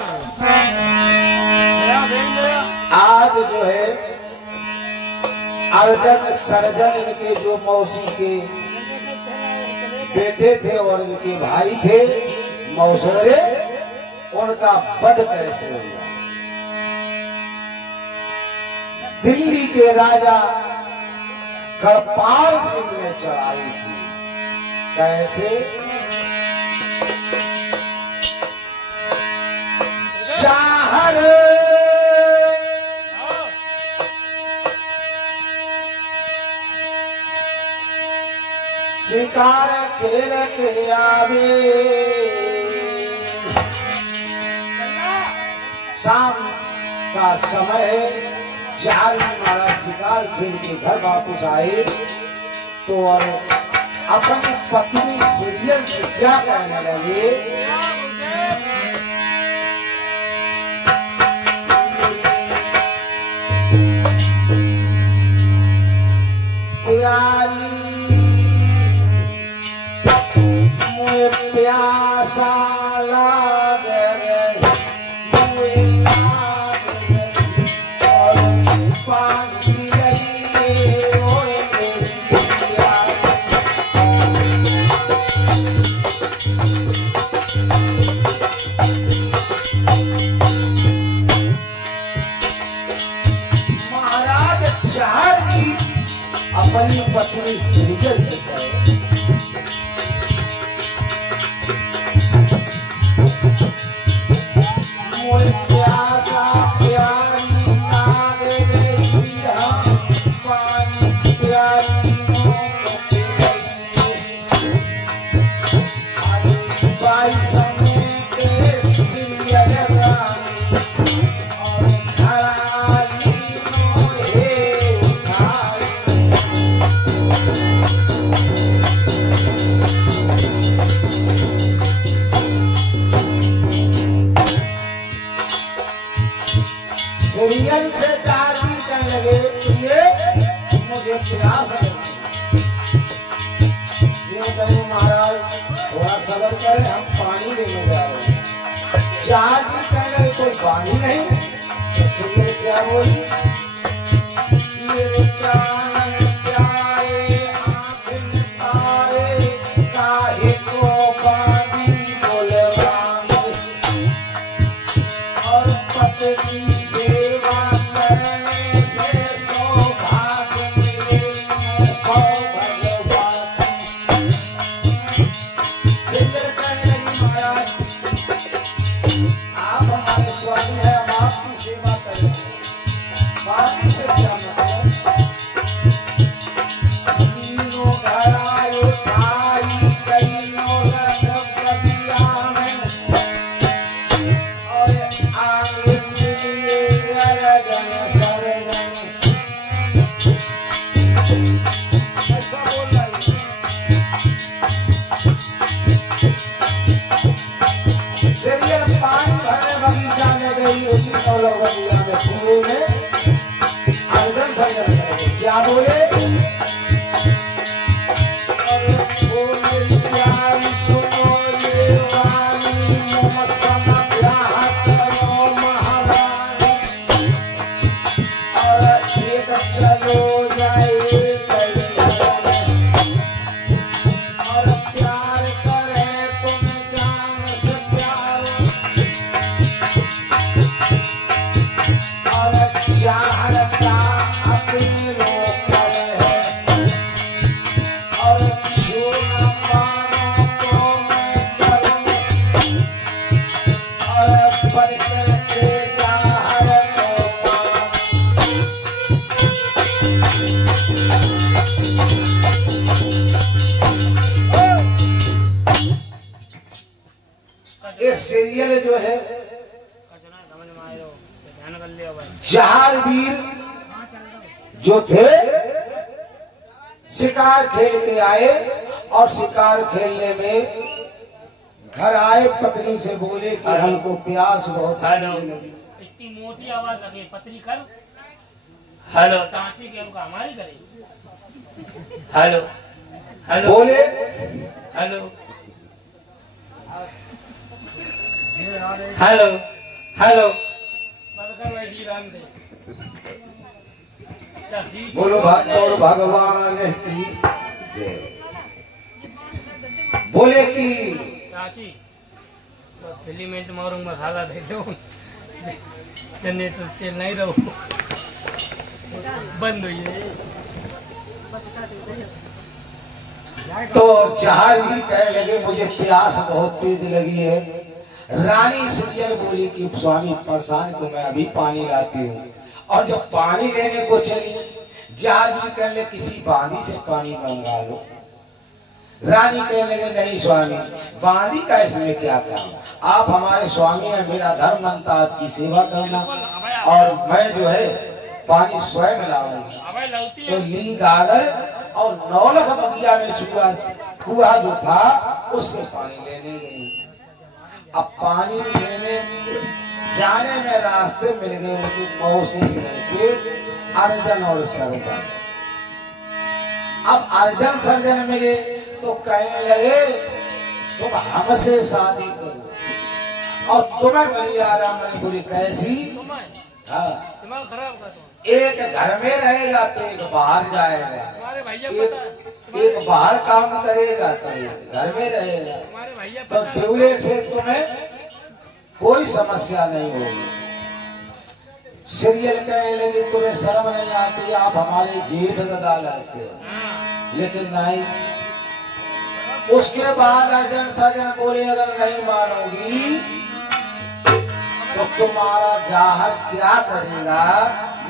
आज जो है अर्जन सर्जन इनके जो मौसी के बेटे थे और इनके भाई थे मौसेरे, उनका वध कैसे हुआ। दिल्ली के राजा करपाल सिंह ने चढ़ाई थी। कैसे? शहर शिकार खेल के आवे, शाम का समय चार मारा शिकार खेल के घर वापस आए तो और अपनी पत्नी सीरियल से क्या कहने लगे, प्यारी मुझे प्यासा लागे रे, मुझे लागे रे, और पानी पिए ओए मेरी प्यारी। महाराज चाहती अपनी पत्नी सीरियल से कहे, मुझे प्यासा प्यारी लागे रे, पानी प्यारी बाई समय के सीरियल रानी और घराली मोहे उठाई। सीरियल से जाती कहने लगे, प्रिय मुझे प्यास लगी। ये कहे महाराज थोड़ा सबर करें, हम पानी लेने जा रहे हैं। जाती कहने लगे कोई पानी नहीं। तो सीरियल क्या बोली, ये चांद प्यारे आँख तारे काहे को बांधी बोलवानी, और पत्नी सेवा करने से सौभाग्य मिले हो भगवान। सीरियल कहने लगी, महाराज आप हमारे स्वामी हैं, हम आपकी सेवा करेंगे, पानी से क्या मतलब। तीनों घर आयो खाई कईयों रबिया में, और आगे मिलिए अर्जन सर्जन। ऐसा बोल रही सीरियल पानी भरने बगीचा में गई, उसी बगीचा में कुएं में अर्जन सर्जन करेंगे। क्या बोले, अरे ओ मेरी प्यारी सुनो ये वाणी, मौसम ब्याह करो महारानी, और एक चलो जाए और प्यार करे तुम जान से प्यार, और चाहता अपनी रोक है, और छूना पाना तो मैं करूं, और पर करके चाहर को पाऊं। ये सीरियल जो है चार वीर जो थे शिकार खेल के आए, और शिकार खेलने में घर आए, पत्नी से बोले कि हमको प्यास बहुत लगी। इतनी मोटी आवाज लगे, पतली कर। हेलो, टांची के हमको हमारी करे। हेलो हेलो बोले, हेलो हेलो हेलो बदकर लगी राम दे बोलो भक्त और भगवान की जय। बोले कि चाची तो फिलीमेंट मारूं मसाला दे दो जनरेटर तेल नहीं रहो बंद हुई है तो जहाज भी कहने लगे मुझे प्यास बहुत तेज लगी है। रानी सिंचर बोली कि स्वामी परेशान को मैं अभी पानी लाती हूँ। और जब पानी लेने को चली जहाज भी कहने लगे किसी बांदी से पानी मंगा लो। रानी कहने लगे नहीं स्वामी बांदी का इसमें क्या काम, आप हमारे स्वामी हैं, मेरा धर्म बनता आपकी सेवा करना और मैं जो है पानी स्वयं लाऊंगी। तो ली गागर और 9 लाख बगिया में कुआ जो था उससे पानी लेने गई। अब पानी लेने जाने में रास्ते मिल गए उनकी मौसी के अर्जन और सरजन। अब अर्जन सरजन मिले तो कहने लगे तुम हमसे शादी करो और तुम्हें बड़ी आराम में बोली कैसी। हाँ एक घर में रहेगा तो एक बाहर जाएगा, एक बाहर काम करेगा तो एक घर में रहेगा। तो दूल्हे से तुम्हें कोई समस्या नहीं होगी। सीरियल कहने लगे तुम्हें शर्म नहीं आती, आप हमारे जेठ दादा लगते हो, लेकिन नहीं। उसके बाद अर्जन सर्जन बोले अगर नहीं मानोगी तो तुम्हारा जाहर क्या करेगा,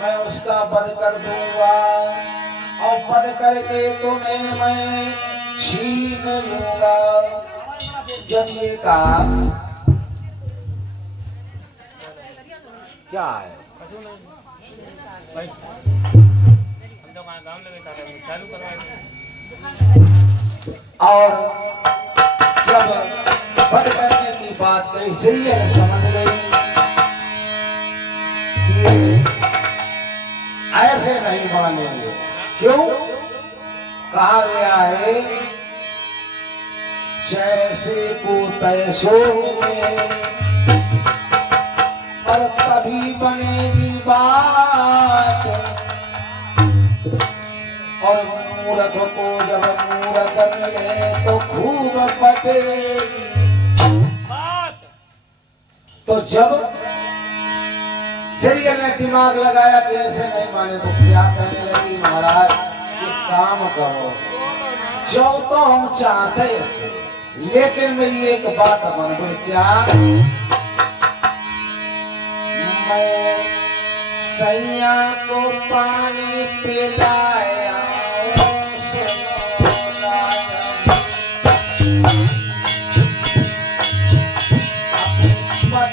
मैं उसका वध कर दूंगा और वध करके तुम्हें मैं छीन लूंगा। जब ये कहा क्या है भाई हम तो काम लगे चालू करवाए और जब वध करने की बात कही सीरियल समझ गई कि ऐसे नहीं मानेंगे। क्यों कहा गया है जैसे को तैसो में पर तभी बनेगी बात और मूर्ख को जब मूर्ख मिले तो खूब पटेगी। तो जब सीरियल ने दिमाग लगाया कि ऐसे नहीं माने तो क्या कहने लगी महाराज एक काम करो जो तो हम चाहते हैं, लेकिन मेरी एक बात मन बोले क्या, मैं सैया को पानी पिलाया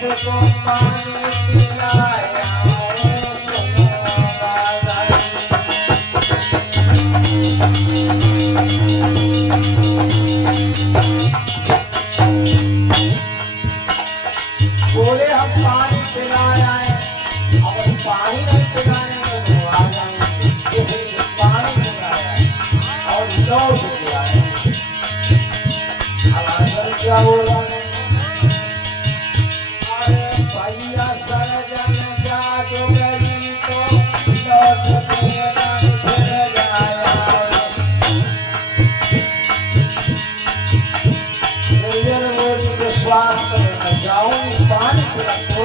को पानी पिलाया बोले हम पानी पिलाया है और पानी नहीं पिलाने में तो आ जाएंगे, इसलिए पानी पिलाया है और लौट गया है। अब क्या बोला भैया सरजन जागो गई तो लौट देना फिर जाया। सीरियल बोली विश्वास करें जाऊंगी पानी पिला तो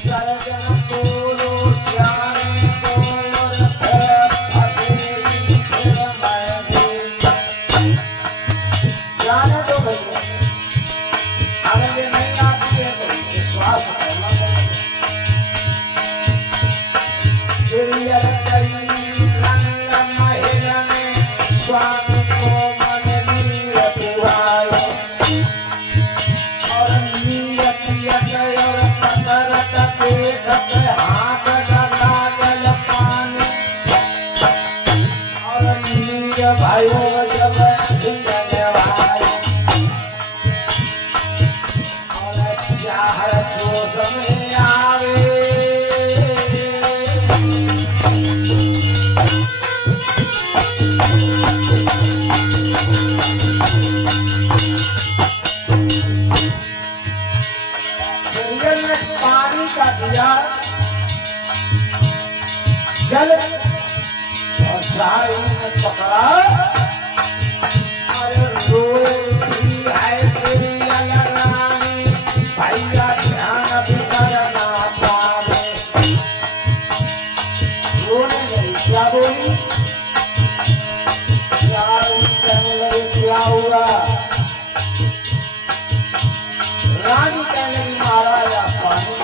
सरजन बोलो जाने दो और फिर फसेगी फिर मैं भी जाने दो भैया। अगर ये नहीं झाड़ी में पकड़ा, अरे रोए भी ऐसे रानी, भैया ध्यान बिसर ना पावे। रोने लगी, क्या बोली? कहने लगी क्या हुआ? रानी कहने लगी महाराज आप पानी।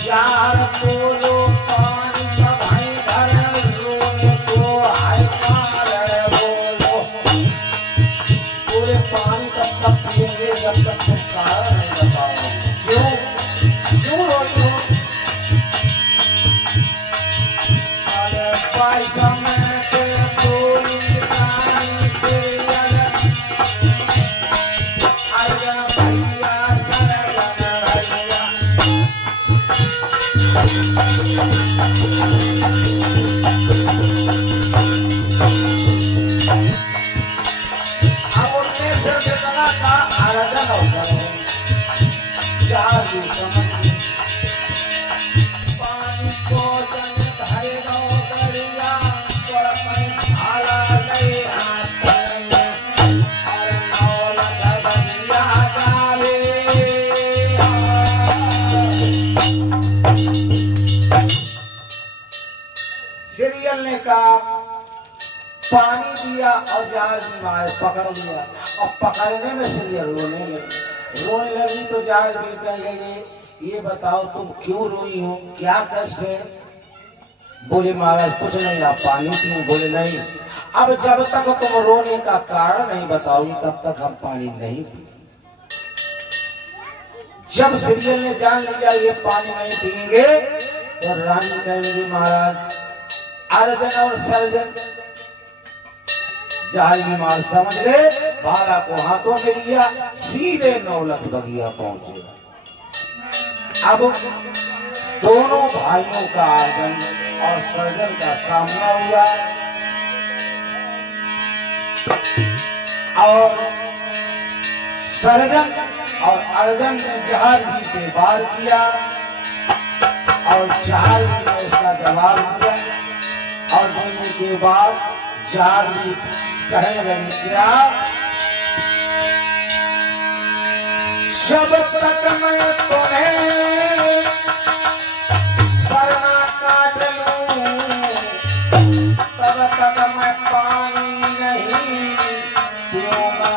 चार बोलो पानी का भाई घर, रोने को आए कारण बोलो। पूरे पानी तब तक पिएंगे जब तक तुम कारण नहीं बताओ। क्यों क्यों रोती हो? पैसा में के कोई रानी से अलग, आया भैया सरगन भैया। अब उनने सिर पे तना का आराधन होता है। चार भी समझ पानी को जन धरे गो गरिया, कोरपन भाला नहीं हाथ में, और नौलख बनिया जावे। सीरियल ने कहा पानी दिया और जाल भी मारे पकड़ लिया, और पकड़ने में सीरियल रोने लगी। रोने लगी तो जाल भी कहने लगे ये बताओ तुम क्यों रोई हो, क्या कष्ट है? बोले महाराज कुछ नहीं, आप पानी पिए। बोले नहीं, अब जब तक तुम रोने का कारण नहीं बताओगी तब तक हम पानी नहीं पिए। जब सीरियल ने जान लिया ये पानी नहीं पिएंगे तो रानी कहने लगी महाराज अर्जन और सर्जन जाल बीमार समझ गए, भाला को हाथों में लिया, सीधे नौलख बगिया पहुंचे। अब दोनों भाइयों का अर्जन और सर्जन का सामना हुआ, और सर्जन और अर्जन ने जहाजी पे वार किया, और जहाजी ने उसका जवाब दिया, और देने के बाद जहाजी कहने लगी क्या? जब तक मैं तुम्हें सरना काट लूं तब तक मैं पानी नहीं पीऊंगा।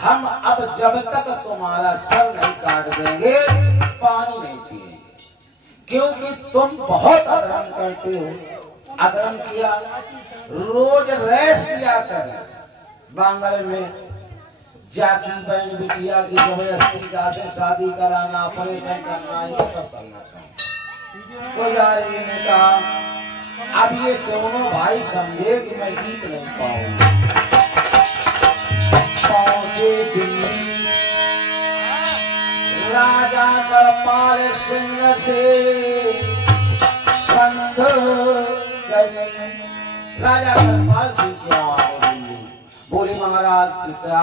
हम अब जब तक तुम्हारा सर नहीं काट देंगे पानी नहीं पिएंगे, क्योंकि तुम बहुत अधर्म करते हो। अधर्म किया, रोज रेस किया कर बांगल में जाकी बहन बिटिया की जबरदस्ती से शादी कराना, ऑपरेशन करना, ये सब करना था। तो जारी ने कहा अब ये दोनों भाई समझे कि मैं जीत नहीं पाऊंगा। पहुंचे दिल्ली, राजा करपाल सिंह से संध करे। राजा करपाल सिंह क्या दिल्ली बोले महाराज पिता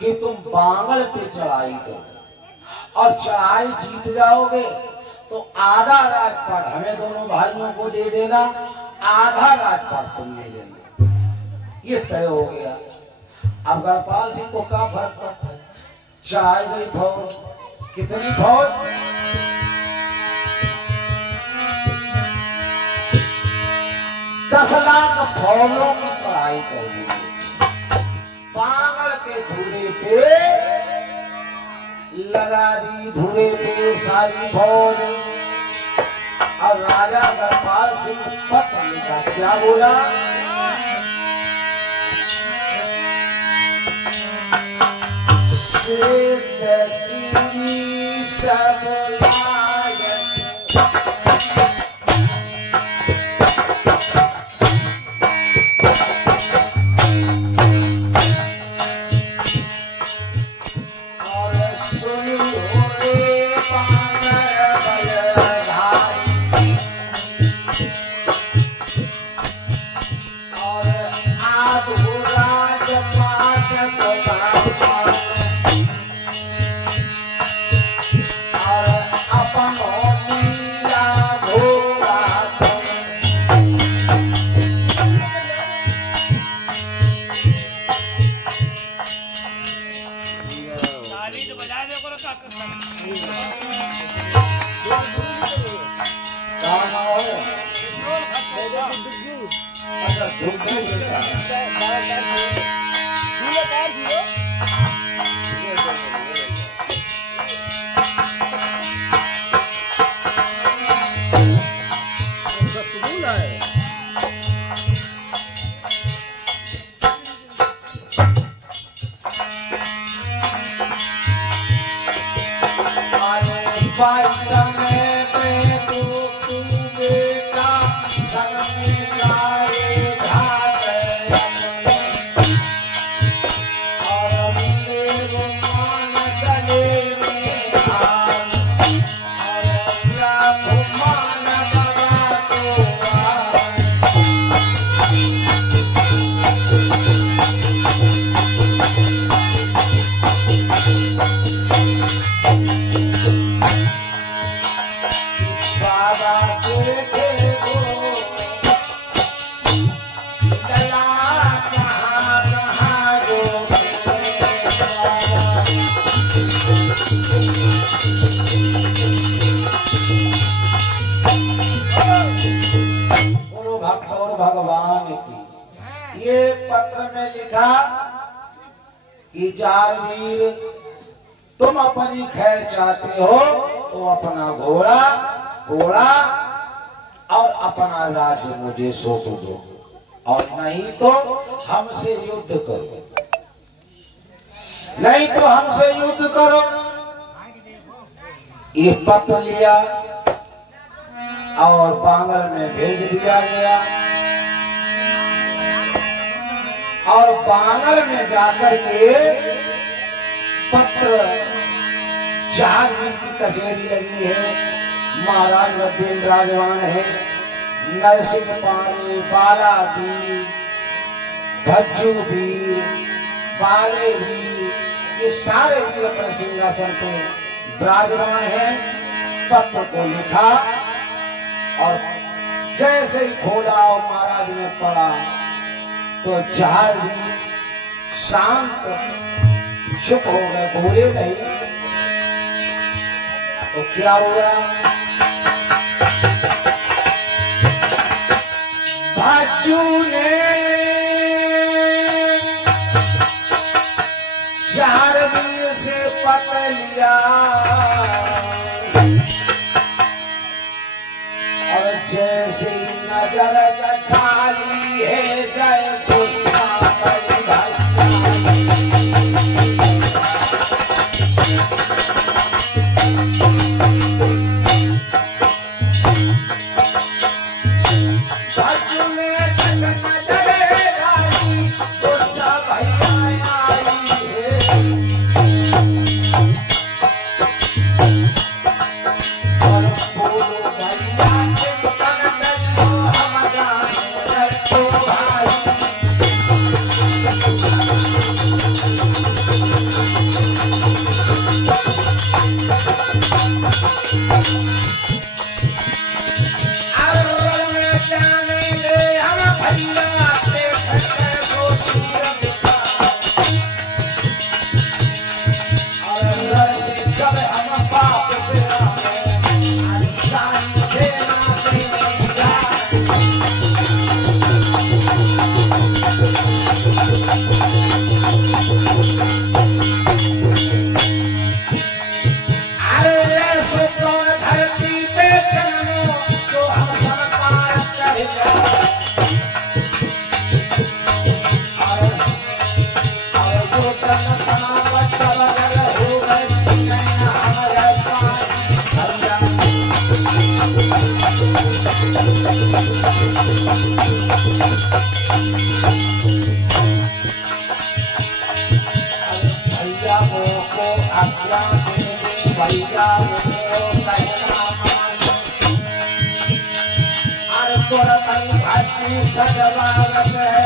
कि तुम बांगल पे चढ़ाई करो और चढ़ाई जीत जाओगे तो आधा राजपाट हमें दोनों भाइयों को दे देना, आधा राजपाट तुम ले लेना। ये तय हो गया। अब गढ़पाल सिंह को क्या फर्क पड़ता है? चढ़ाई गई फौज, कितनी फौज? 10 लाख फौजों की चढ़ाई कर दी। बांगल के धुरे पे लगा दी, धुरे पे सारी फौज। और राजा गढ़पाल सिंह पत्र लिखा, क्या बोला? सिद्ध सिरी सब लायक काम आओ अच्छा झुग्गी बेटा भगवान की ये पत्र में लिखा कि जारवीर तुम अपनी खैर चाहते हो तो अपना घोड़ा घोड़ा और अपना राज्य मुझे सौंप दो और नहीं तो हमसे युद्ध करो नहीं तो हमसे युद्ध करो। ये पत्र लिया और बांगल में भेज दिया गया और बांगल में जाकर के पत्र जारवीर की कचहरी लगी है। महाराज रद्दीन राजवान है, नरसिंह पाणी, बाला वीर, भज्जू वीर, बाले वीर, ये सारे वीर अपने सिंहासन पे विराजमान है। पत्र को लिखा और जैसे ही खोला और महाराज ने पढ़ा तो जारवीर शांत चुप हो गए, बोले नहीं। तो क्या हुआ, भज्जू ने जारवीर से पत्र लिया और जैसे ही नजर डाली है जय गुस्सा सजवावत है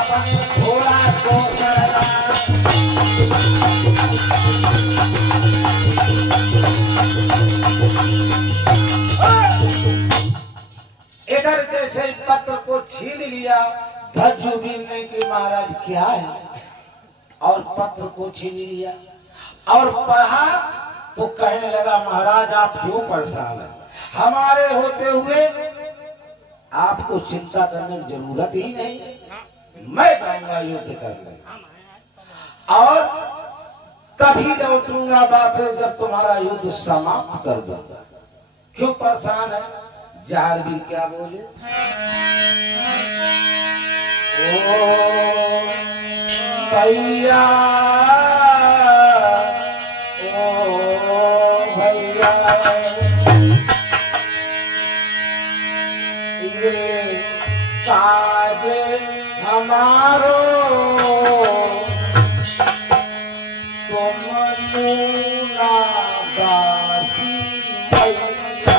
अपने घोड़ा को इधर जैसे पत्र को छीन लिया भज्जू वीर ने कि महाराज क्या है, और पत्र को छीन लिया और पढ़ा तो कहने लगा महाराज आप क्यों परेशान हैं? हमारे होते हुए आपको चिंता करने की जरूरत ही नहीं। मैं जाऊंगा युद्ध करने और कभी लौटूंगा वापस जब तुम्हारा युद्ध समाप्त कर दूंगा। क्यों परेशान है? जारवीर क्या बोले? ओ भैया, ओ भैया, ये काज हमारो तुम ना दासी भैया।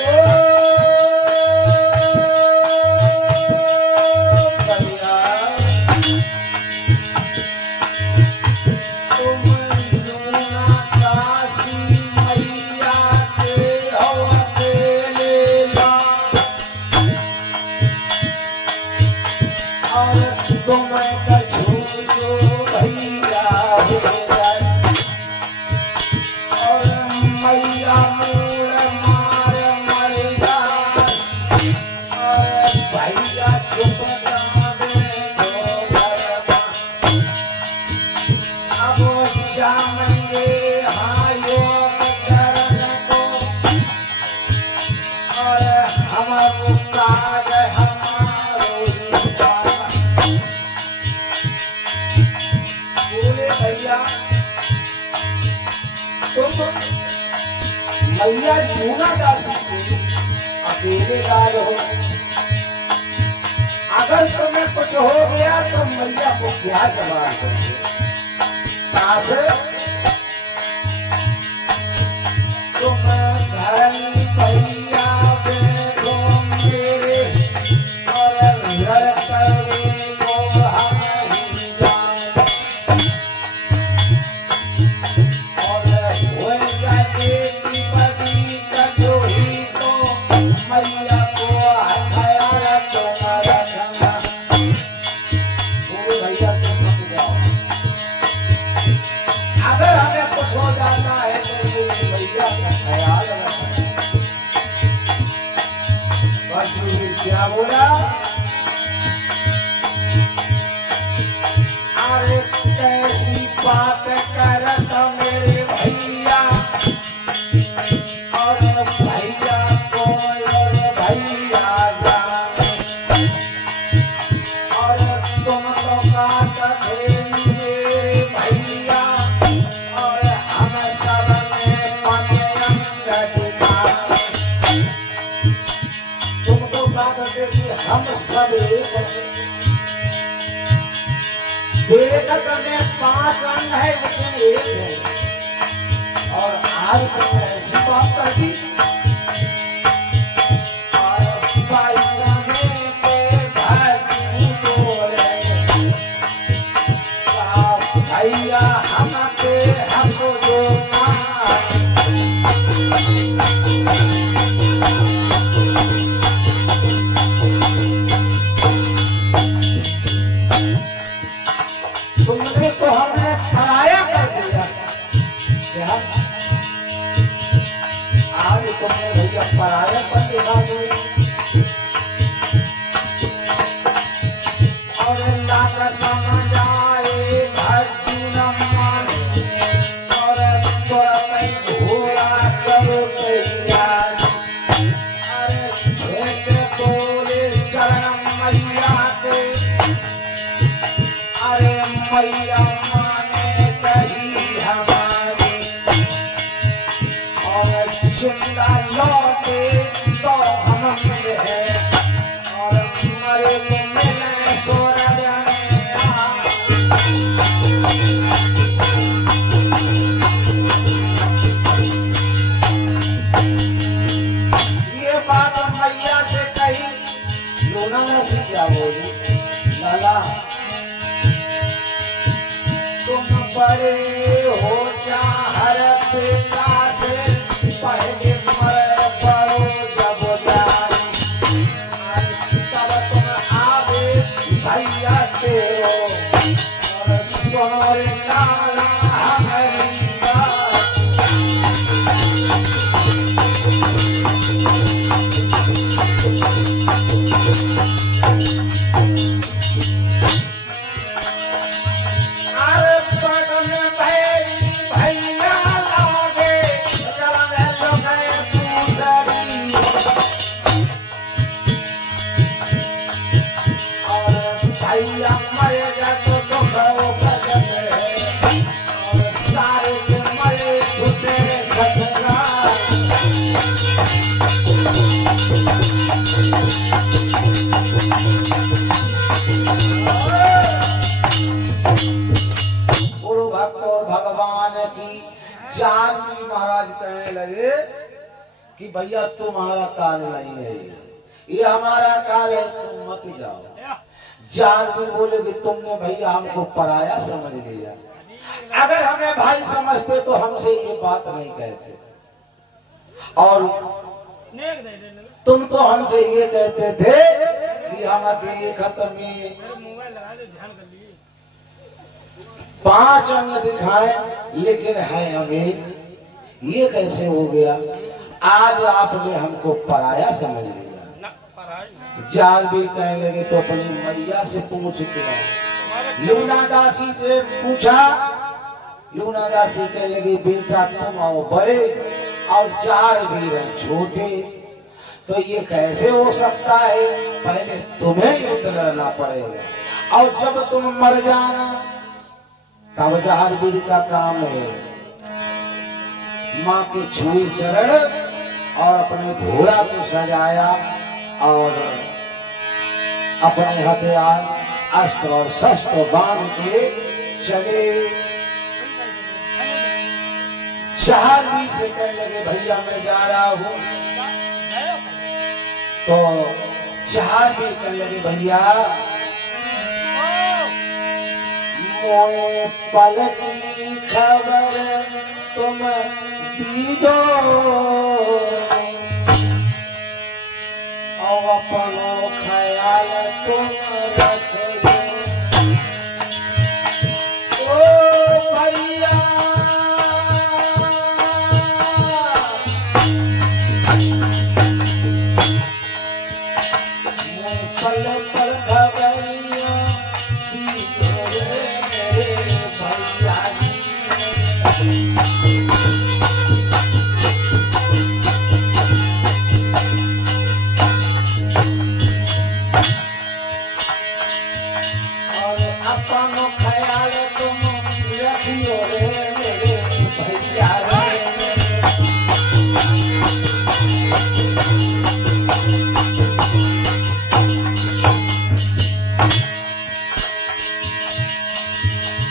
ओ भैया, तुम ना दासी भैया के हो अकेले ला और तुम कछू जो भैया हो जाए और मैया मूड़ मार मर जाए और भैया चुप जावे तो घरवा। अब जामेंगे हायो चरण को और हमारो काज हमारो ही पावा। बोले भैया तुम मैया जूना दासी के अकेले लाल हो। अगर तुम्हें कुछ हो गया तो मैया को क्या जवाब दोगे? कहाँ से तुम घर भैया बैठो मेरे और लड़के को हम ही जाए और हो जाए की बदी जो ही तो मैया को हथयार तुम्हारा संगा। बोलो भैया तुम मत जाओ। अगर हमें कुछ हो जाता है तो मेरी मैया का ख्याल रखना। बस क्या बोला? अरे कैसी बात करत मेरे भैया और भैया को और भैया जाने और तुम तो काट थे मेरे भैया और हम सब में पंचअंग जुटाए। तुम तो काट थे कि हम सब एक हैं। देखत में 5 अंग है लेकिन एक है और आज तुमने ऐसी बात कर दी और पैसा में के भाई बोले भैया हम पे हमको जो तुमने तो हमें पराया कर दिया। क्या आज भैया मरेगा तो कहो भजन है और सारे के मरे छूटे सतरार। गुरु भक्त और भगवान की जानवी महाराज कहने लगे कि भैया तुम्हारा कार्य नहीं है, ये हमारा कार्य है, तुम मत जाओ। जानवी बोले कि तुमने भैया हमको पराया समझ लिया, अगर हमें भाई समझते तो हमसे ये बात नहीं कहते, और तुम तो हमसे ये कहते थे कि हम देखत में 5 अंग दिखाए लेकिन है हमें, ये कैसे हो गया? आज आपने हमको पराया समझ लिया। जानवीर कहने लगे तो अपनी मैया से पूछते हैं। लूना दासी से पूछा, लूना दासी कहने लगी बेटा तुम आओ बड़े और 4 वीर छोटे, तो ये कैसे हो सकता है? पहले तुम्हें युद्ध लड़ना पड़ेगा और जब तुम मर जाना तब 4 वीर का काम है। माँ की छुई चरण और अपने घोड़ा को सजाया और अपने हथियार अस्त्र और शस्त्र बांध के चले। 4 वीर से कहने लगे भैया मैं जा रहा हूँ, तो 4 वीर कहने लगे भैया मोए पल की खबर तुम दीजो और अपनो ख्याल तुम रखो। ओ भैया पल पल खबरिया दीजो रे मेरे भैया जी।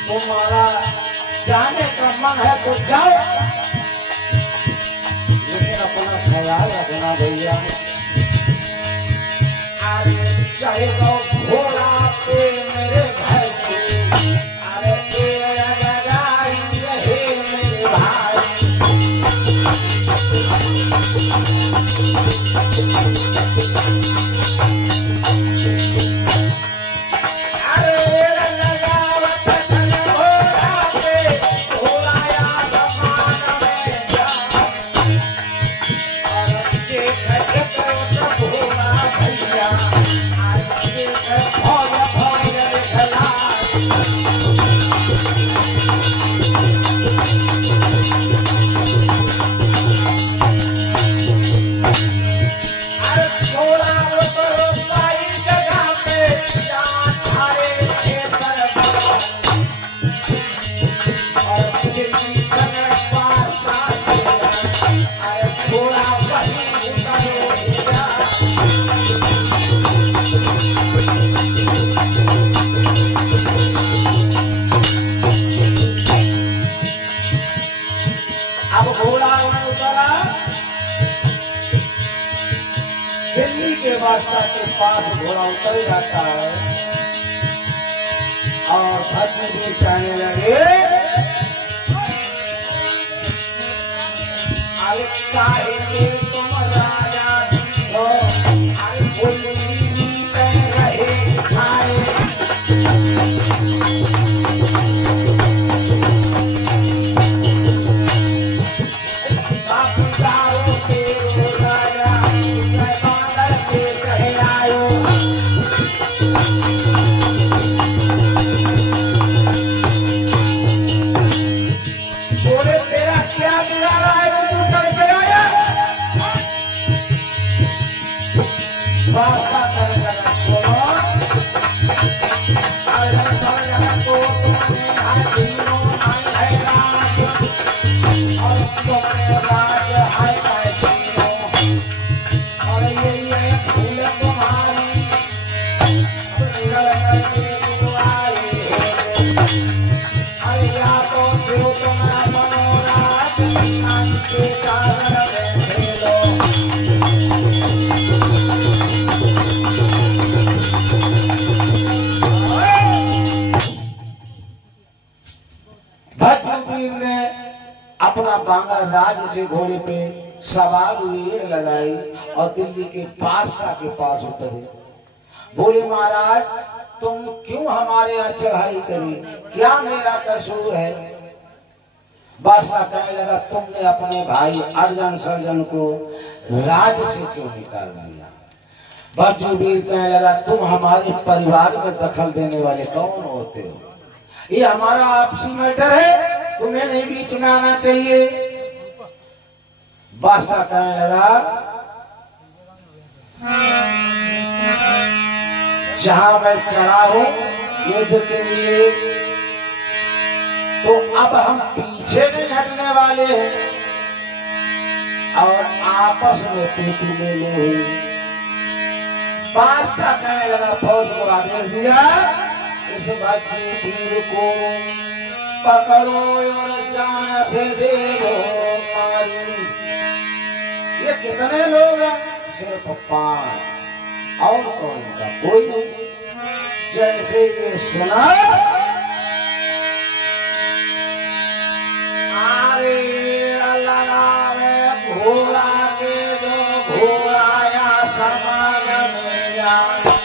तुम्हारा जाने का मन है तो जाओ, लेकिन अपना ख्याल रखना भैया। अरे चाहे तो घोड़ा पे मेरे भाई, अरे लगाई रहे मेरे भाई। दिल्ली के बादशाह के पास घोड़ा उतर जाता है और धरती में कहने लगे अरे काहे के तुम राजा हो, अरे कोई कह रहे खाए। बादशाह कहने लगा सुनो बांगा राज से घोड़े पे सवार हुए, लगाई और दिल्ली के बादशाह के पास उतरे। बोले महाराज तुम क्यों हमारे यहाँ चढ़ाई करी, क्या मेरा कसूर है? बादशाह कहने लगा तुमने अपने भाई अर्जन सर्जन को राज से क्यों निकाल दिया? बच्चूबीर कहने लगा तुम हमारे परिवार में दखल देने वाले कौन होते हो? ये हमारा आपसी मैटर है, तुम्हें नहीं बीच में आना चाहिए। बादशाह कहने लगा जहां मैं चढ़ा हूं युद्ध के लिए, तो अब हम पीछे नहीं हटने वाले हैं। और आपस में तू ले हुई। बादशाह कहने लगा फौज को आदेश दिया इस बच्चूबीर को पकड़ो और जान से देवो मारी। ये कितने लोग हैं? सिर्फ 5 और कौन का कोई नहीं। जैसे ये सुना लगावे घोड़ा के जो घोड़ाया समान में जाए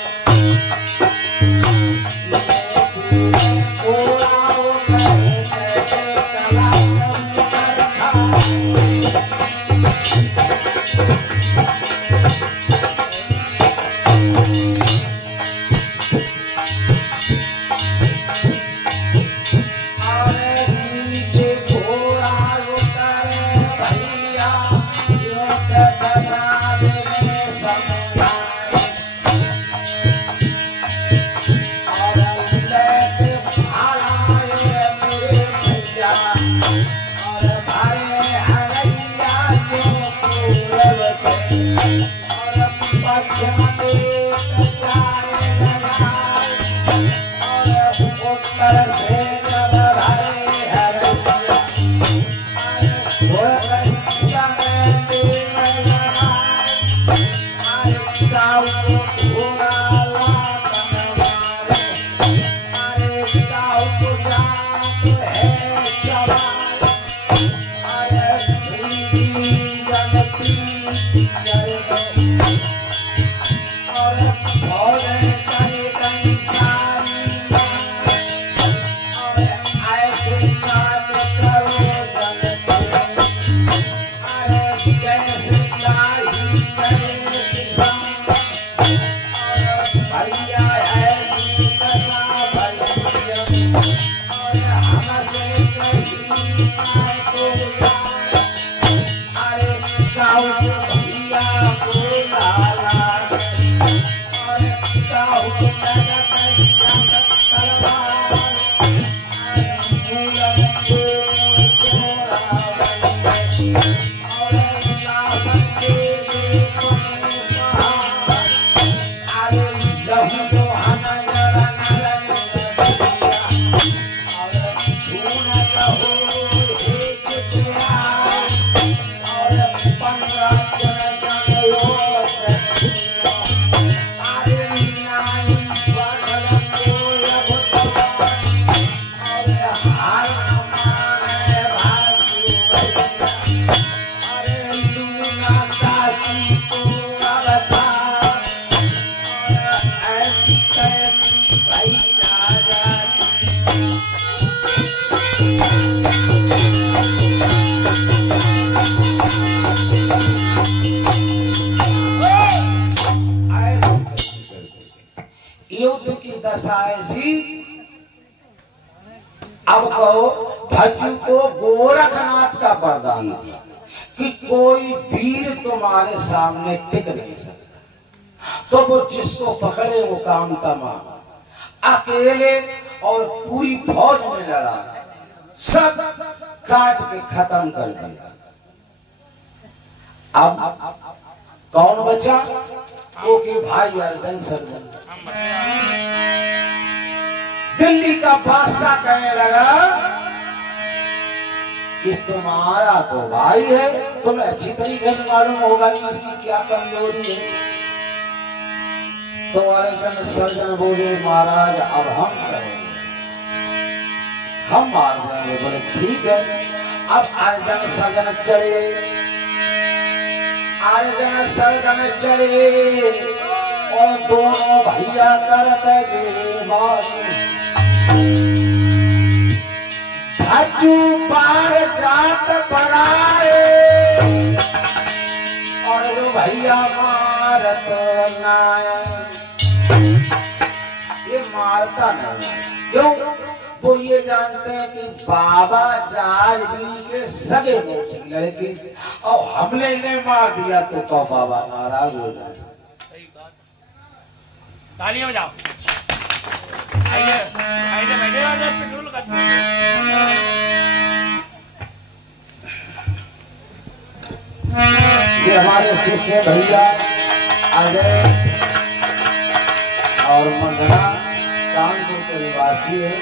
युद्ध की दशा ऐसी। अब कहो भज्जू को गोरखनाथ का वरदान दिया कि कोई वीर तुम्हारे सामने टिक नहीं सकता। तो वो जिसको पकड़े वो काम तमाम, अकेले और पूरी फौज में लड़ा, सब काट के खत्म कर दिया। अब कौन बचा? वो के भाई अर्जन सर्जन। दिल्ली का बादशाह कहने लगा कि तुम्हारा तो भाई है, तुम्हें अच्छी तरीके से मालूम होगा कि इसकी क्या कमजोरी है। तो अर्जन सर्जन बोले महाराज अब हम करेंगे, हम मार देंगे। बोले ठीक है। अब अर्जन सजन चढ़े, अर्जन सजन चढ़े और दोनों भैया करते जे भज्जू पार जात बराए और जो भैया मारत नाय। ये मारता नहीं, क्यों? वो ये जानते हैं कि बाबा जाजबीर के सगे मोची लड़की, और हमने इन्हें मार दिया तो बाबा नाराज हो जाए। तालियां बजाओ। आइए आइए बैठे आ जाए पेट्रोल का। ये हमारे शिष्य भैया अजय और मंडना कानपुर के निवासी है।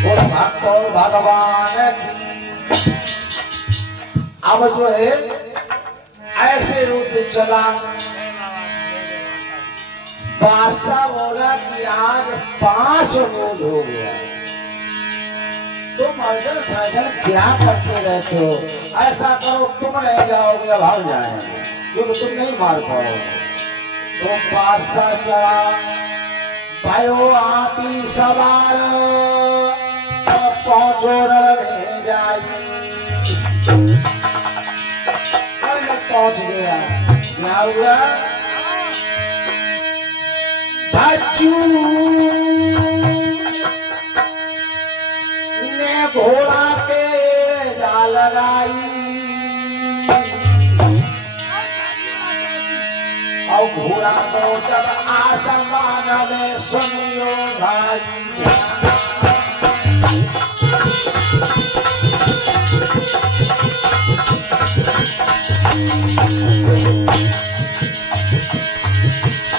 और भक्त और भगवान की अब जो है ऐसे युद्ध चला। बादशाह बोला कि आज 5 रोज हो गया, तुम अर्जन सर्जन क्या करते रहते हो? ऐसा करो तुम नहीं जाओगे, भाग जाएंगे, क्योंकि तुम नहीं मार पाओगे। तो बादशाह चढ़ा, भयो आती सवार पहुंचो रण में जाई। रण में पहुंच गया, क्या हुआ? भज्जू ने घोड़ा के जा लगाई और घोड़ा को जब आसमान में सुनियो भाई।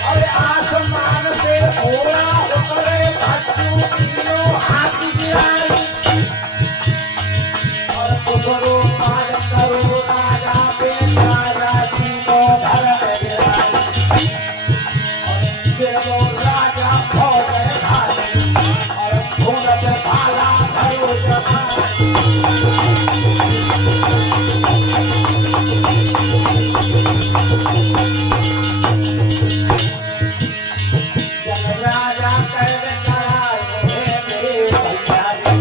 अरे आसमान से घोड़ा उतरे, भज्जू तीनों हाथ गिराई और उतरो पार करो राजा पे, राजा तीनों धर में गिराई और गिरवो राजा फौज भारी और घोड़ पे भाला धरो जवान। राजा कैद कराए मेरे भैया जी,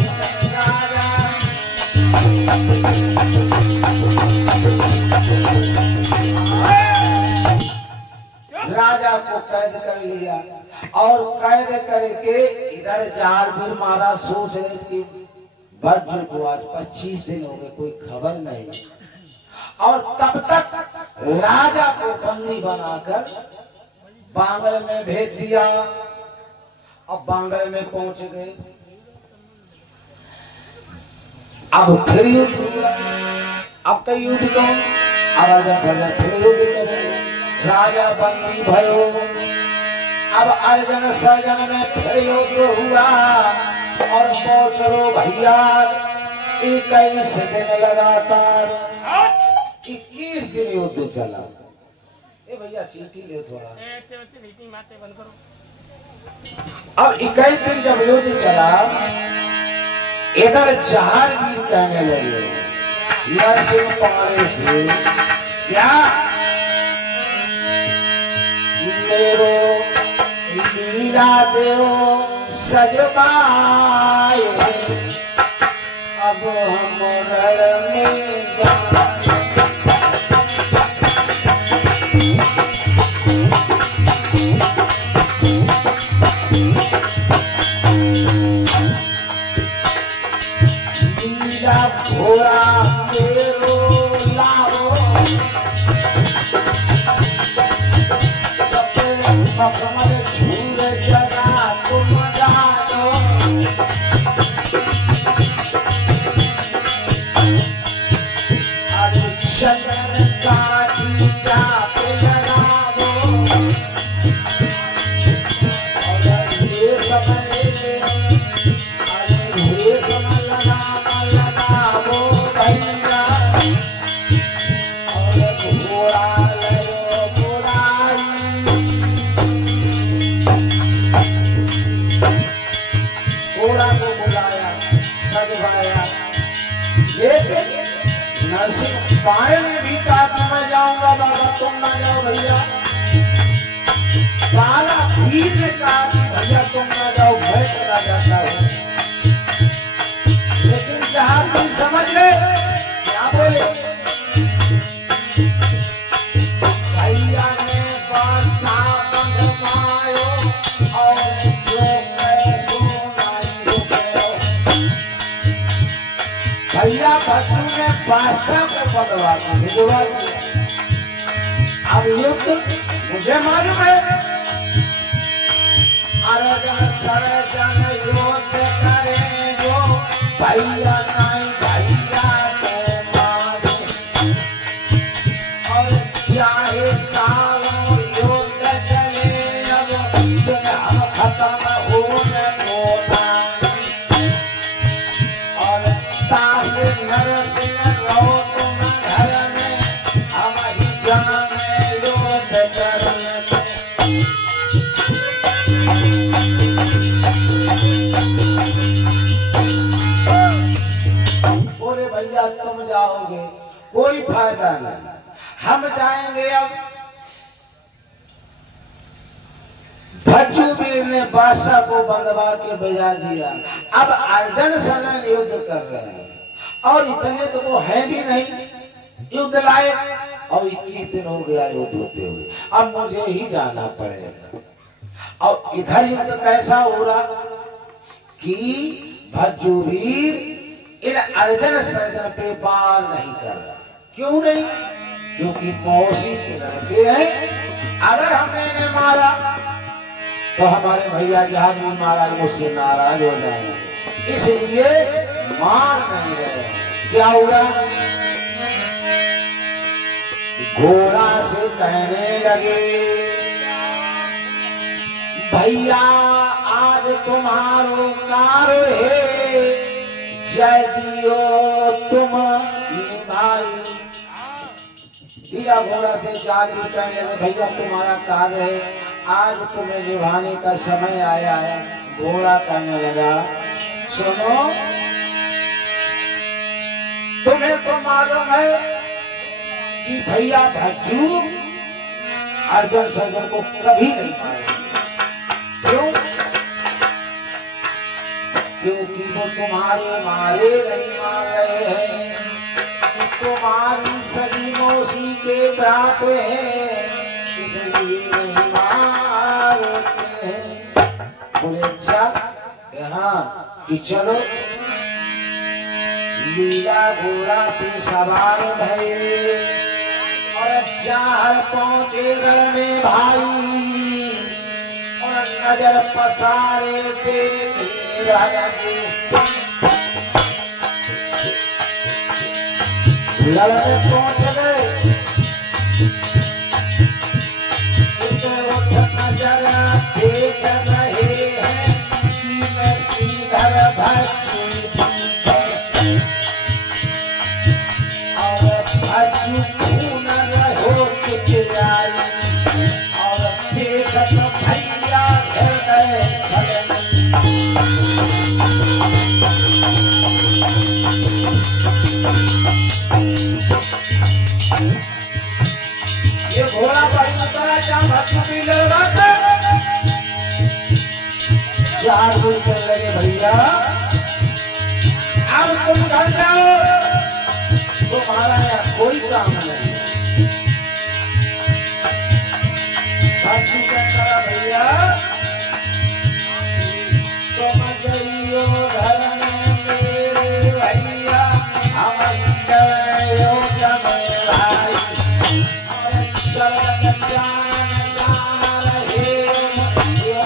राजा को कैद कर लिया और कैद करके इधर जारवीर मारा। सोच रहे कि भज्जू को आज 25 दिन हो गए, कोई खबर नहीं, और तब तक राजा को बंदी बनाकर बांगल में भेज दिया। अब बांगल में पहुंच गए, अब फिर युद्ध हुआ। अब तो युद्ध कौन, अब अर्जन फिर युद्ध करेंगे। राजा बंदी भयो, अब अर्जन सर्जन में फिर युद्ध हुआ और पहुंचो भैया 21 दिन लगातार 21 दिन युद्ध चला। ए भैया सीटी ले थोड़ा। बंद करो। अब 21 दिन जब युद्ध चला, इधर जारवीर कहने लगे नरसिंह पाड़े से, क्या मेरो लीला देव सजमाए, अब हम रण में जाए। घोड़ा मेरो लाओ, मखमल झूर जगा तुम जानो, अरे चंदन काटी चाप लगाओ, और ये समय नरसिंह पारे ने भी कहा कि मैं जाऊंगा बाबा, तुम ना जाओ भैया। बाला भीर ने कहा कि भैया तुम ना जाओ, मैं चला जाता हूँ। लेकिन जहां तुम समझ गए क्या बोले, भैया ने बासा बंधवायो और जो कैसो नाई रुपयो। भैया भज्जू ने बासा को बंधवा भिजवा दिया। अब युद्ध मुझे मालूम है, अर्जुन सर्जन युद्ध करे जो भैया नाई भैया को मारे, और चाहे सालों युद्ध चले अब हम खत्म होने को नहीं। और ताश नरसिंह रहो तुम घर में, हम ही जाने युद्ध करने। बोले भैया तुम जाओगे कोई फायदा नहीं, हम जाएंगे। अब भज्जू वीर ने बादशाह को बंधवा के बजा दिया। अब अर्जुन सनन युद्ध कर रहे हैं, और इतने तो वो है भी नहीं युद्ध लायक, और 21 दिन हो गया युद्ध होते हुए। अब मुझे ही जाना पड़ेगा। और इधर युद्ध कैसा हो रहा कि भज्जू वीर इन अर्जुन सर्जन पे वार नहीं कर रहा। क्यों नहीं? क्योंकि मौसी के लड़के हैं, अगर हमने इन्हें मारा तो हमारे भैया जहांगीर महाराज मुझसे नाराज हो जाएंगे, इसलिए मार नहीं रहे। क्या हुआ? घोड़ा से कहने लगे, भैया आज तुम्हारो कारो है, जय दियो तुम निभाई। दिया घोड़ा से चार दिन कहने लगे, भैया तुम्हारा कार्य है, आज तुम्हें निभाने का समय आया है। घोड़ा कहने लगा, सुनो तुम्हें तो मालूम है कि भैया भज्जू अर्जुन सर्जन को कभी नहीं मारेंगे। क्यों? क्योंकि वो तुम्हारे मारे नहीं मार रहे हैं, कि तुम्हारी सगी मौसी के ब्रात हैं, इसलिए नहीं मारते हैं। बोले अच्छा, हाँ कि चलो। लीला घोड़ा पे सवार भये और चार पहुंचे रण में भाई, और नजर पसारे देखे रण में पहुंच गए। उठ नजर देख रहे हैं कि मैं किधर भज्जू और भज्जू खून रहो कुछ आई, और देखत भैया घर गए ये घोड़ा भाई बताया क्या भज्जू भी ले रहा था। चार दिन कर लगे, भैया अब तुम घर जाओ, तुम्हारा यहाँ कोई काम नहीं। भज्जू कहता, भैया तुम जाइयो घर में मेरे भैया, हम गयो जमे भाई, और चलन जान रहे ये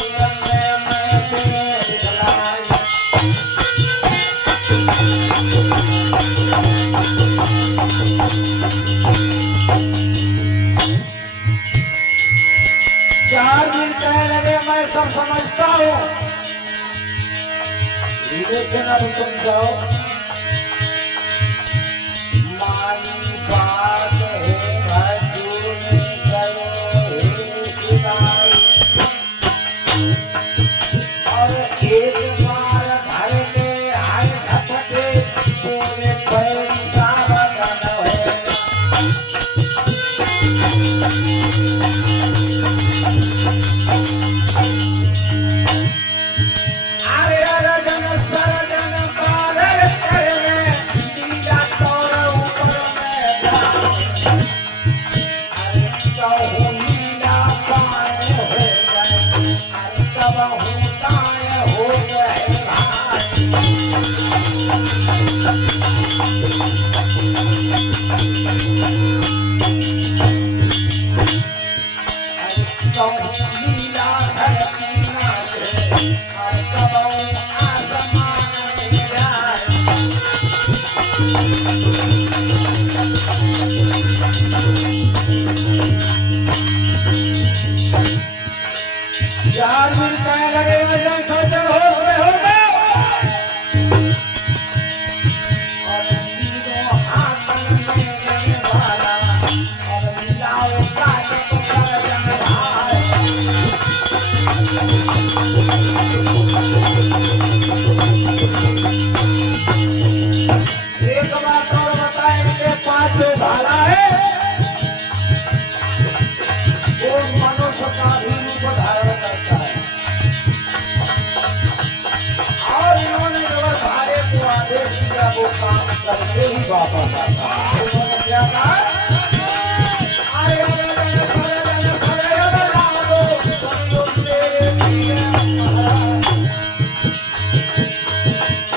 मैं तेरे लाई। चार दिन कहने लगे, मैं सब समझता हूँ, लेकिन अब तुम जाओ। मानी बात है भज्जू ने करो हे सिलाई, और एक बार घर के आए झपटे पूरे पैसा बदन हो गए भाई। लीला धरती नाचे और कबहू आसमान में जाए। चार मिनट में लगे वजन खर्चन हो गए और तीनों आंगन में देने वाला और मिलाओ काटे को करजन भाई। एक बात और बताएं कि पांचों भाला है वो मनुष्य का भी रूप धारण करता है और इन्होंने केवल भाले को आदेश दिया वो काम करके ही वापस आता है। उन्होंने क्या कहा? आए अरे सरे लागो सरियो तेरे प्रिय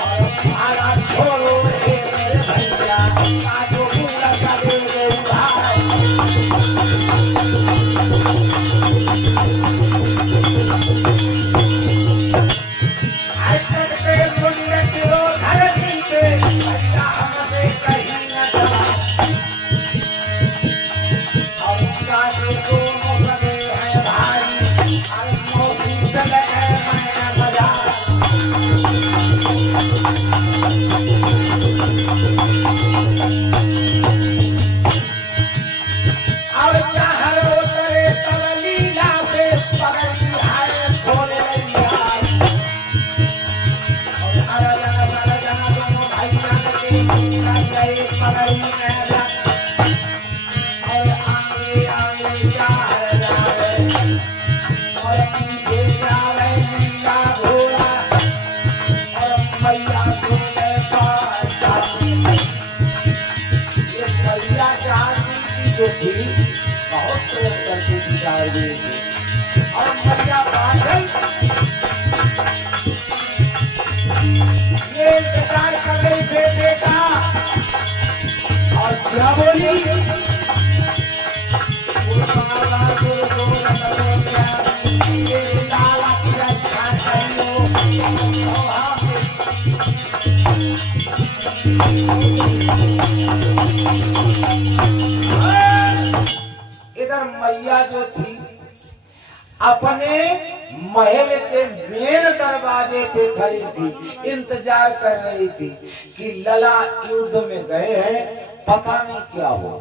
और भाला छोड़ो रे मेरे भैया काजो पूरा सरे रे उड़ाए। जो थी बहुत प्रेम करती थी गाड़ी और मैया बादल ये इंतजार कर रही थे बेटा और क्या बोली ये लाला की रक्षा करियो। इधर मैया जो थी अपने महल के मेन दरवाजे पे खड़ी थी, इंतजार कर रही थी कि लला युद्ध में गए हैं, पता नहीं क्या हो।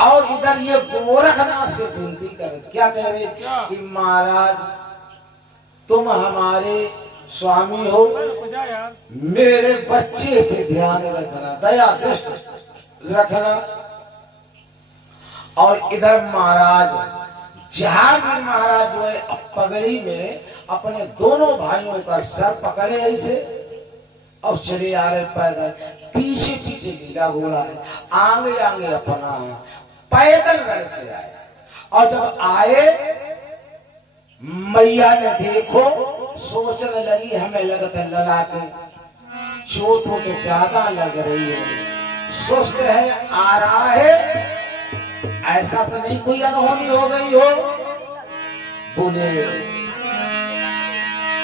और इधर ये गोरखनाथ से विनती कर क्या कह रहे कि महाराज तुम हमारे स्वामी हो, मेरे बच्चे पे ध्यान रखना, दया दृष्टि रखना। और इधर महाराज जहांगीर महाराज जो है पगड़ी में अपने दोनों भाइयों का सर पकड़े ऐसे और चले आ रहे पैदल, पीछे पीछे लीला घोड़ा है, आगे आगे अपना है, पैदल रण से आए। और जब आए मैया ने देखो सोचने लगी हमें लगता है लला के चोट तो ज्यादा लग रही है, सुस्त है, आ रहा है, ऐसा तो नहीं कोई अनहोनी हो गई हो। बोले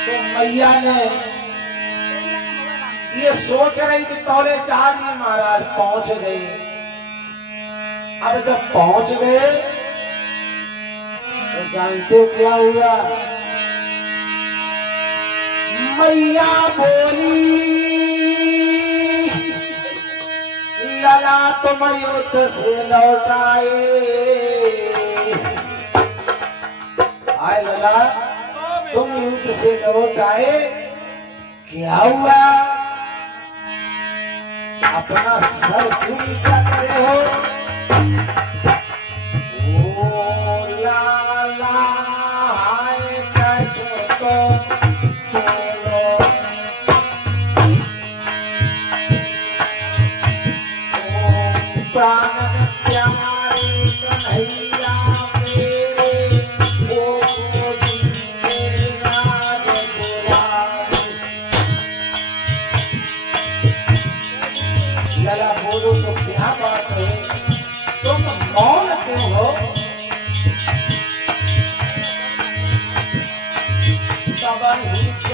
तो मैया ने ये सोच रही थी, पहले जहांगीर महाराज पहुंच गए। अब जब पहुंच गए तो जानते हो क्या हुआ? मैया बोली लला तुम युद्ध से लौटाए। आए लला तुम युद्ध से लौट आए, क्या हुआ? अपना सर क्यों नीचा करे हो? ओ लाला हाय कछो तो बोलो, ओ प्राण प्यारे कन्हैया मेरे, ओ गोदी में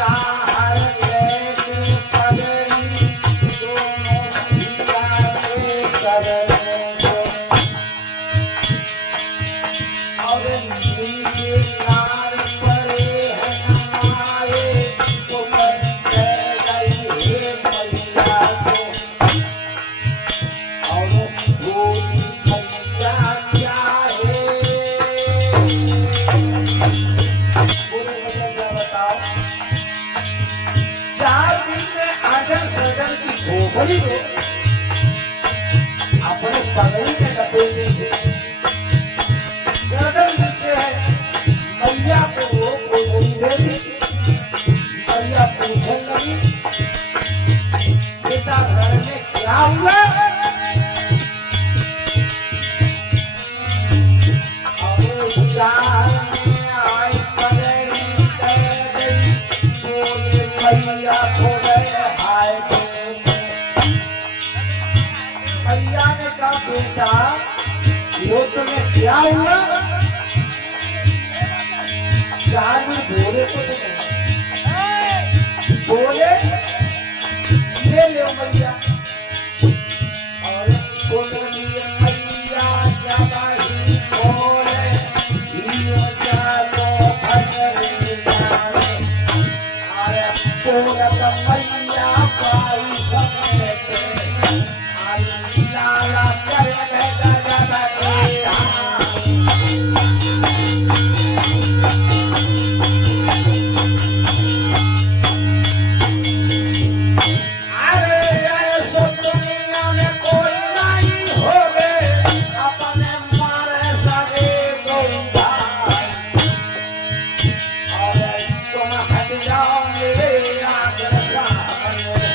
चाहर लेके पगड़ी दोनों भैया के शरण में और नीचे नार पड़े हैं नमाए तो परिचय गई है मैया को और भोली मैया क्या है बोले मैया बताओ 4 दिन में आजन सजन की खोपड़ी में अपने पगड़ी में लपेटे थे गर्दन नीचे है मैया को वो खोपड़ी दे दी मैया पूछने लगी बेटा घर में क्या हुआ और चार में आई पगड़ी दे गई बोले मैया खो गए हाय मैया ने कहा बेटा यो तुम्हें क्या हुआ चार में बोले कुछ नहीं बोले ये ले मैया और बोले मैया ज्यादा ही बोले जियो जानो भगरी जाने अरे बोले तो मैया पाई सबने पे अरे लाला करे गजा गजा के अरे ऐसो दुनिया में कोई नहीं होवे अपने मारे सगे दो भाई और तुम हट जाओ मेरे आगे सामने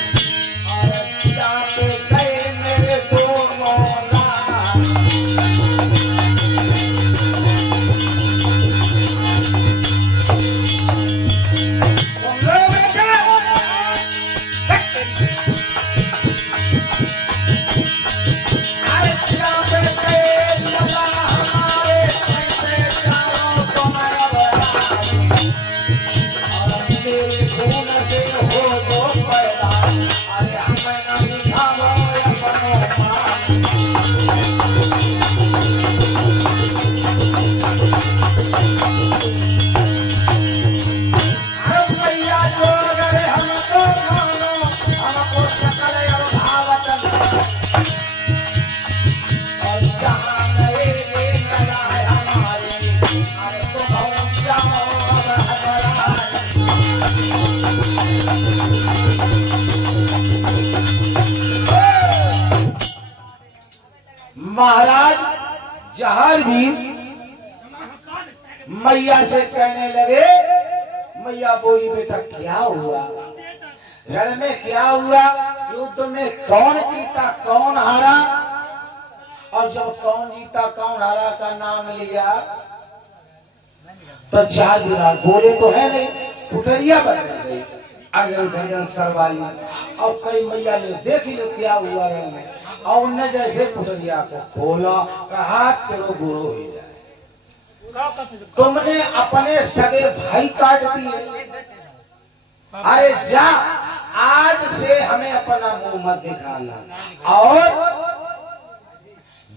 और जाते गए मेरे दोनों लाल सुन लो बेटा अरे जाते गए लगा हमारे पैसे चारों तुम्हारा बड़ा और तेरे खून से हो दो पैदा अरे हमें न दिखाओ अपनो मान अरे मैया जो अगर हमको मानो हमको सकल और भावत और जहाँ गए लेकर आए हमारे अरे तुम हो जाओ अब हमारा महाराज जहार भी मैया से कहने लगे मैया बोली बेटा क्या हुआ रण में क्या हुआ युद्ध में कौन जीता कौन हारा और जब कौन जीता कौन हारा का नाम लिया तो 4 विराट बोले तो है नहीं पुटरिया बदल गई अर्जन संजन सरवाली और कई मैया ले देख लो क्या हुआ रण में और उनने जैसे पुटरिया को खोला का हाथ करो गुरु हो जाए तुमने अपने सगे भाई काट दिए अरे जा आज से हमें अपना मुंह मत दिखाना और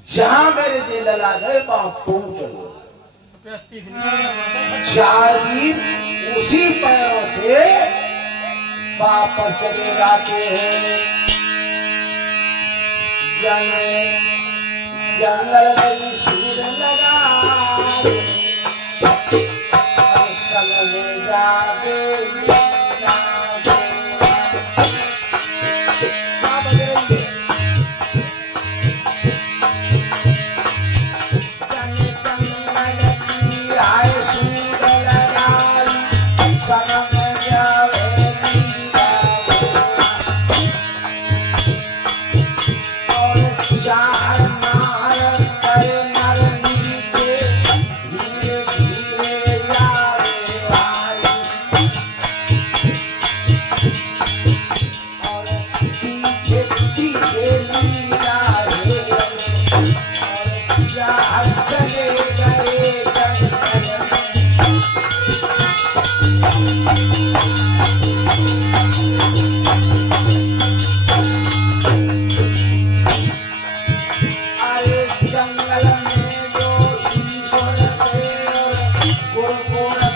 जहां मेरे दिल लगा गए वहां तुम चलो 4 दिन उसी पैरों से वापस चले जाते हैं जंगल में सूर लगा सल में जागे चले गए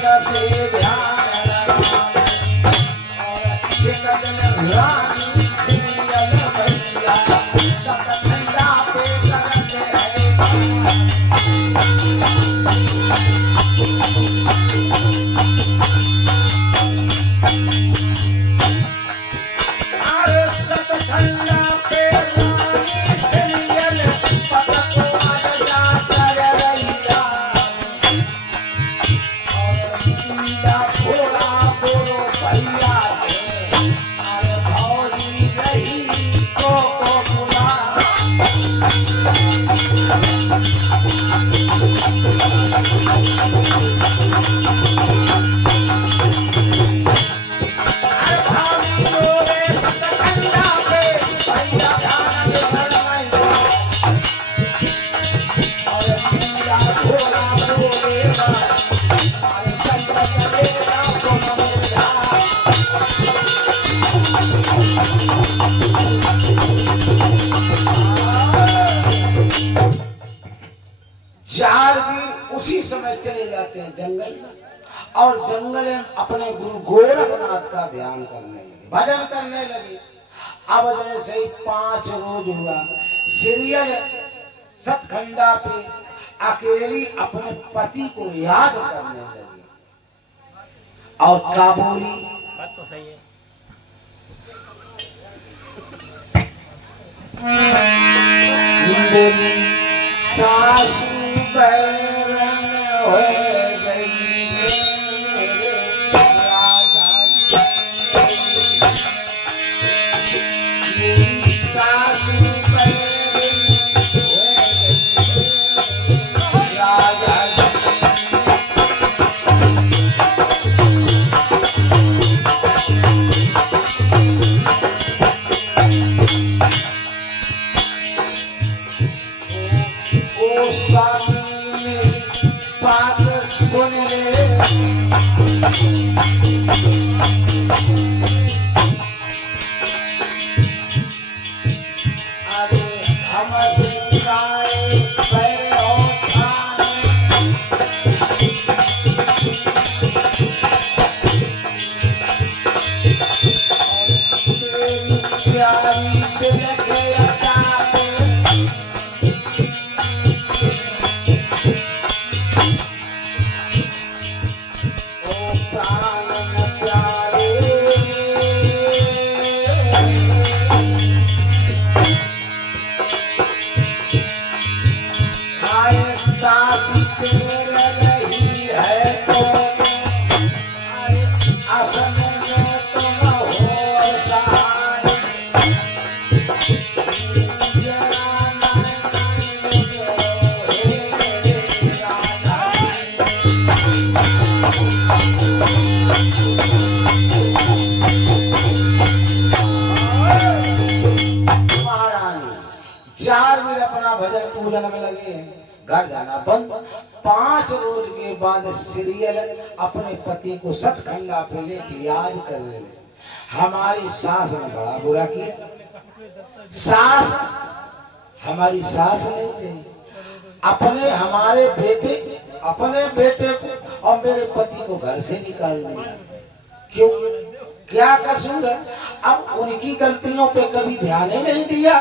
एक से ध्यान लगावे और एक दिन रानी सीरियल भैया सतखंडा पे करते हैं अरे सतखंडा पे रानी सीरियल पतको आज जाता रैया और मीरा भोला बोलो भैया से अरे भौजी रही को बुला अरे भाभी बोले सतखंडा पे भैया ध्यान दे शरमैया और मीरा भोला बोले अरे संत करेगा तो ममेगा जारवीर उसी समय चले जाते हैं जंगल में और जंगल में अपने गुरु गोरखनाथ का ध्यान करने लगे भजन करने लगे। अब जैसे ही 5 रोज हुआ सीरियल सतखंडा पे अकेली अपने पति को याद करने लगी और का बोली बात तो सही है। मेरी सासू बैरन हो गई मेरे राजा मेरी सासू बैरन हो गई राजा ओ स्वामी मेरी बात सुन ले अरे हम सिखाए पैर और ठाने और तेरी प्यारी दिल के अचाते ओ प्राण प्यारे आए दासी तेरे रही है तो आए आसन में तुम हो सहाय जरा नारायण हे राजा महारानी जारवीर अपना भजन पूजन में लगे हैं घर जाना बंद। 5 रोज के बाद सीरियल अपने पति को सतखंडा पे लेके याद करने लगे। हमारी सास ने बड़ा बुरा किया। सास हमारी सास नहीं थी अपने अपने बेटे को और मेरे पति को घर से निकाल दिया। क्यों क्या कसूर है? अब उनकी गलतियों पे कभी ध्यान ही नहीं दिया।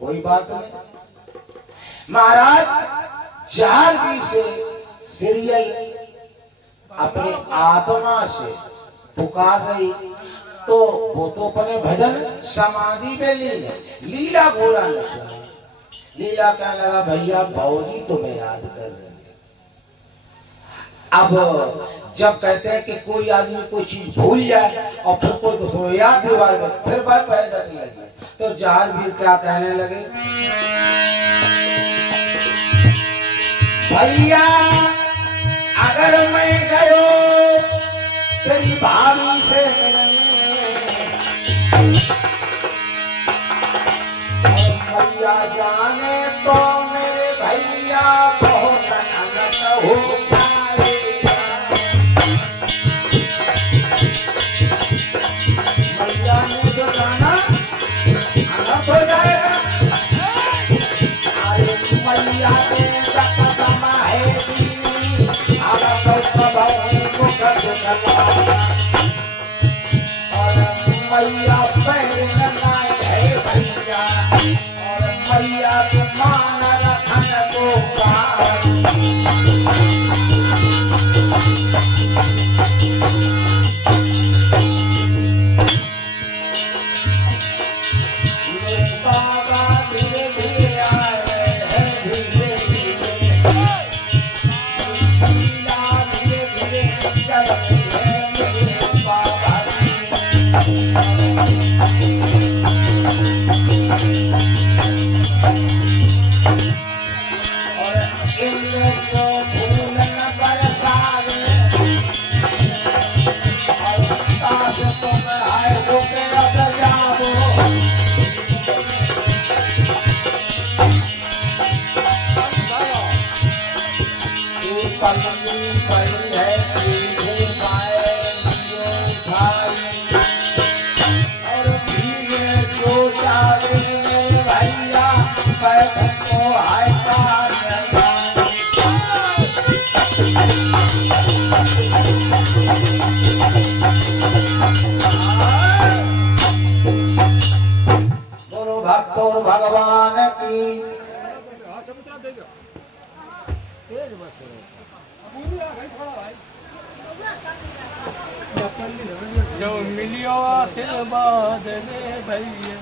कोई बात नहीं। महाराज जारवीर से सीरियल अपने आत्मा से पुकार रही तो वो तो अपने भजन समाधि में लीला घोड़ा ने सुना। लीला कहने लगा भैया भौजी तुम्हें याद कर रहे हैं। अब जब कहते हैं कि कोई आदमी कोई चीज भूल जाए और फिर कोई दूसरों याद दिवा दे फिर बात रटने लगे तो जारवीर क्या कहने लगे भैया अगर मैं गयो तेरी भाभी से और भैया जाने तो मेरे भैया बहुत अनंत हो जाएगा। भैया ने जो जाना अनंत हो जाएगा। अरे मैया ने कसम है दी अब तो कलवारा और मैया पैर नाय है भैया और मैया के मान रखन को बाबा धीरे धीरे आए हैं धीरे धीरे धीरे धीरे चल रहे हैं मेरे बाबा और इंद्र को फूल न बरसावे और काश तुम आए होके अब जाओ पलनी पड़ी है पीछे पाए दिए भाई और भीगे जो चाहे मेरे भैया बैठ को हाय कार दोनों भक्त और भगवान की जो मिलियो आशीर्वाद में भैया